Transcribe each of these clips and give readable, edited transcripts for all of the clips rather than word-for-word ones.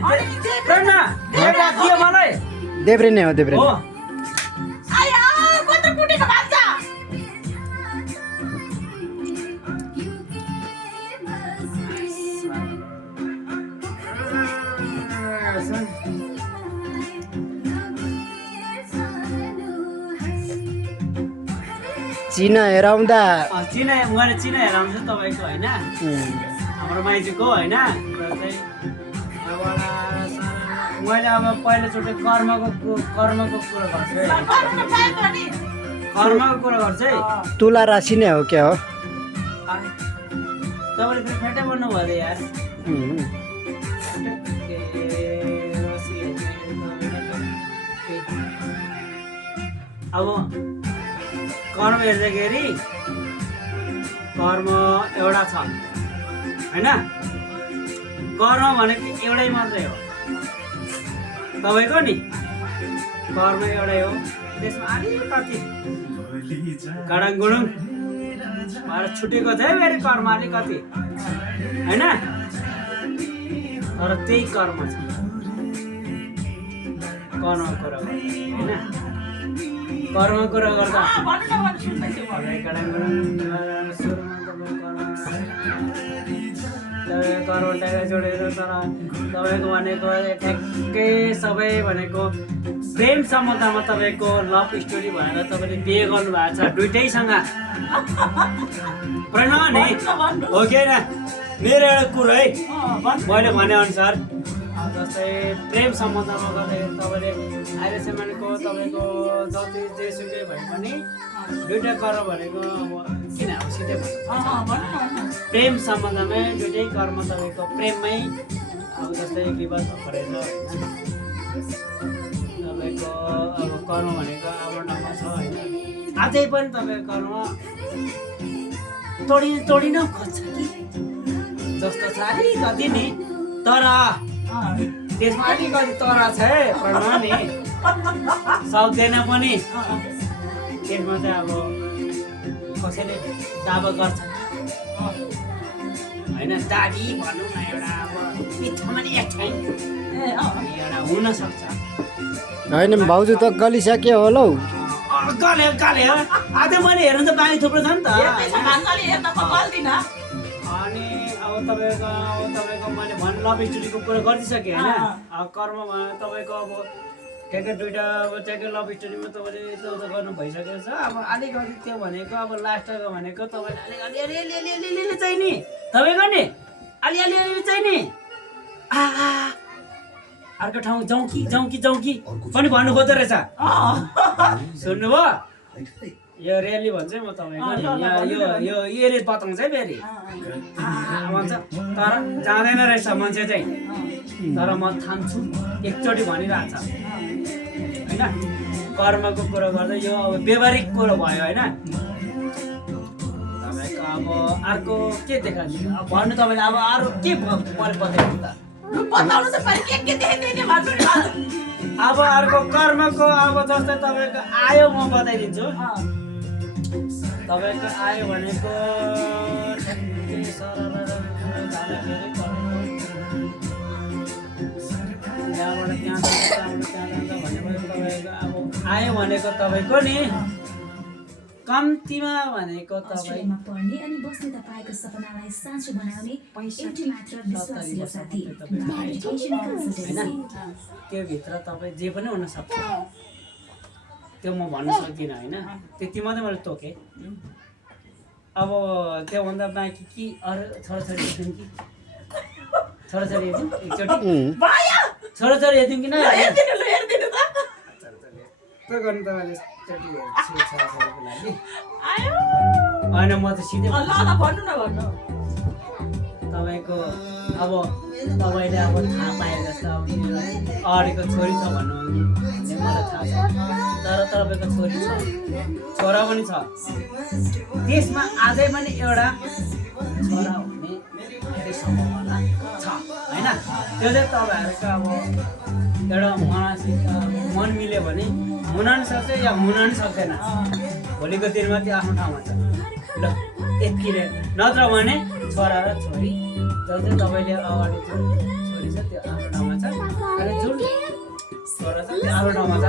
प्रेरणा एउटा दियो मलाई देब्रे नै हो देब्रे हो आया कता कुटेको भान्छ चिना हेराउँदा चिना मैले चिना हेराउँछु तपाईँको होइन हाम्रो माइजूको होइन मैले अब पहिलोचोटि कर्मको कुरा गर्छु है कर्मको कुरा गर्छु है तुला राशि नै हो क्या हो तपाईँले फेरि फेटै भन्नुभयो अरे यार अब कर्म हेर्दाखेरि कर्म एउटा छ होइन कर्म भनेको एउटै मात्रै हो तपाईँको नि कर्म एउटै हो त्यसमा अलिकति गाडाङ गुडुङ भएर छुटेको थियो फेरि कर्म अलिकति होइन तर त्यही कर्म छ कर्म कुरा होइन कर्म कुरा गर्दा कर्म ट्यागा जोडेर तर तपाईँको भनेको ठ्याक्कै सबै भनेको प्रेम सम्बन्धमा तपाईँको लभ स्टोरी भएर तपाईँले बिहे गर्नुभएको छ दुइटैसँग प्रणव नि हो कि होइन मेरो एउटा कुरो है मैले भनेअनुसार जस्तै प्रेम सम्बन्धमा गर्दाखेरि तपाईँले अहिलेसम्मको तपाईँको जति जेसुकै भए पनि दुइटा कर्म भनेको अब किन अब सिधै प्रेम सम्बन्धमै दुइटै कर्म तपाईँको प्रेममै अब जस्तै विवाद गरेर तपाईँको अब कर्म भनेको आवरणमा छ होइन अझै पनि तपाईँको कर्म तोडिन खोज्छ कि जस्तो छ अलिकति नि तर त्यसमा अलिकति तर छ है प्रणव नि सक्दैन पनि त्यसमा चाहिँ अब कसैले दावा गर्छ होइन दादी भनौँ न एउटा अब मिठोमा नि एक एउटा हुनसक्छ होइन भाउजू त गलिसक्यो होला हौ गल्यो अझै मैले हेर्नु त बानी थुप्रो छ नि त अनि अब तपाईँको मैले लभ स्टोरीको कुरा गरिसकेँ होइन कर्ममा तपाईँको अब ठ्याक्कै दुइटा अब ठ्याक्कै लभ स्टोरीमा तपाईँले त्यो त गर्नु भइसकेको छ अब अलिकति त्यो भनेको अब लास्टको भनेको तपाईँले अलिअलि चाहिँ नि तपाईँको नि अलिअलि चाहिँ नि अर्को ठाउँ जाउँ कि पनि भन्नु खोज्दो रहेछ सुन्नुभयो यो रेली भन्छ म तपाईँको यो यसले बताउँछ है फेरि भन्छ तर जाँदैन रहेछ मान्छे चाहिँ तर म थाम्छु एकचोटि भनिरहेछ होइन कर्मको कुरो गर्दा यो अब व्यवहारिक कुरो भयो होइन तपाईँको अब अर्को के देखाइदिनु अब भन्नु तपाईँले अब अरू के मैले बताइदिनु त अब अर्को कर्मको अब जस्तै तपाईँको आयो म बताइदिन्छु तपाईँको आयो भनेको आयो भनेको तपाईँको नि कम्तीमा भनेको अस्ट्रेलियामा पढ्ने अनि बस्ने तपाईँको सपनालाई साँचो बनाउने एउटै मात्र विश्वासिलो साथी एजुकेसन कन्सल्टेन्सी त्यो भित्र तपाईँ जे पनि हुन सक्छ त्यो म भन्न सक्दिनँ होइन त्यति मात्रै मैले तोकेँ अब त्योभन्दा बाँकी कि अरू छोराछोरी हेर्छौँ कि छोराछोरी हेर्छौँ एकचोटि छोराछोरी हेर्छौँ कि न त्यो गर्नु तपाईँले छोराछोरीको लागि होइन म त सिधै तपाईँको अब तपाईँले अब थाहा पाए जस्तो अब अरूको छोरी छ भन्नु मलाई थाहा छ तर तपाईँको छोरी छ छोरा पनि छ त्यसमा अझै पनि एउटा छोरा हुने धेरै सम्भावना छ होइन त्यो चाहिँ तपाईँहरूको अब एउटा मानसिक मन मिल्यो भने हुन पनि सक्छ या हुन पनि सक्दैन भोलिको दिनमा त्यो आफ्नो ठाउँमा छ ल यति नै नत्र भने छोरा र छोरी जो चाहिँ तपाईँले अगाडि जो छोरी छ त्यो आफ्नो ठाउँमा छ छोरा छ त्यो आफ्नो ठाउँमा छ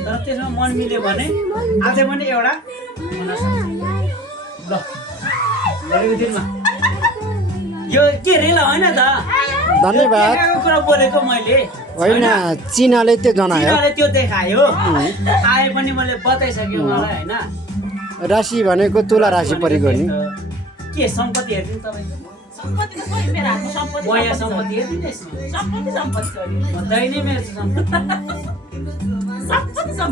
तर त्यसमा मन मिल्यो भने अझै पनि एउटा हुन सक्छ ल भोलिको दिनमा यो के रेला होइन त धन्यवाद ठ्याक्कको कुरा बोलेको मैले होइन चिनाले त्यो जनायो चिनाले त्यो देखायो आए पनि मैले बताइसक्यो मलाई होइन राशि भनेको तुला राशि परेको नि के सम्पत्ति हेर्दिनु तपाईँ सम्पत्ति त खोइ मेरो हातमा सम्पत्ति म यहाँ सम्पत्ति हेर्दिनँ यसमा सम्पत्ति छ नि म दै नै मेरो सम्पत्ति सम्पत्ति